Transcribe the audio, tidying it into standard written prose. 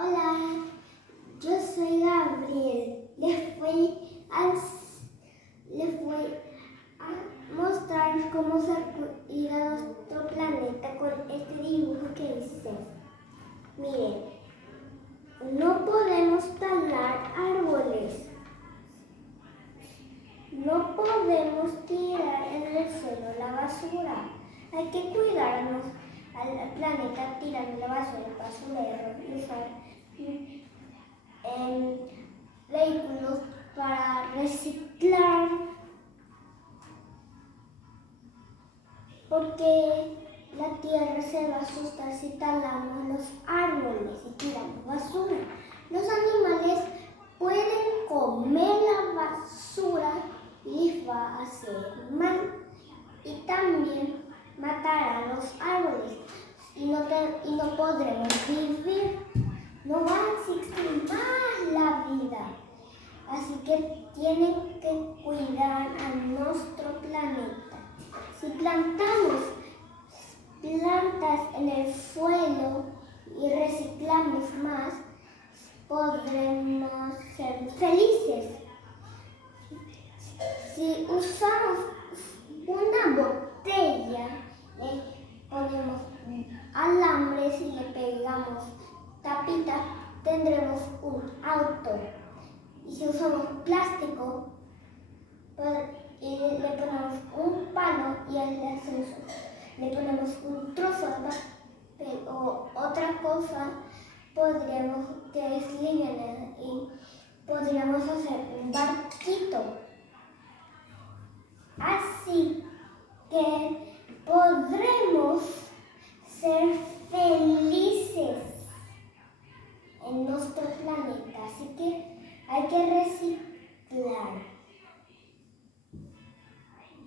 Hola, yo soy Gabriel. Les voy a mostrar cómo se cuida nuestro planeta con este dibujo que hice. Miren, no podemos talar árboles. No podemos tirar en el suelo la basura. Hay que cuidarnos al planeta tirando la basura al basurero y usar vehículos para reciclar, porque la tierra se va a asustar si talamos los árboles y tiramos basura. Los animales pueden comer la basura y les va a hacer mal, y también matará a los árboles y no podremos vivir. No va a existir más la vida. Así que tienen que cuidar a nuestro planeta. Si plantamos plantas en el suelo y reciclamos más, podremos ser felices. Si usamos una botella, le ponemos alambres y le pegamos tapita, tendremos un auto. Y si usamos plástico y le ponemos un palo y al ascenso le ponemos un trozo de papel o otra cosa, podríamos que es liviana y podríamos hacer un barquito. Así que podremos ser felices en nuestro planeta. Así que hay que reciclar.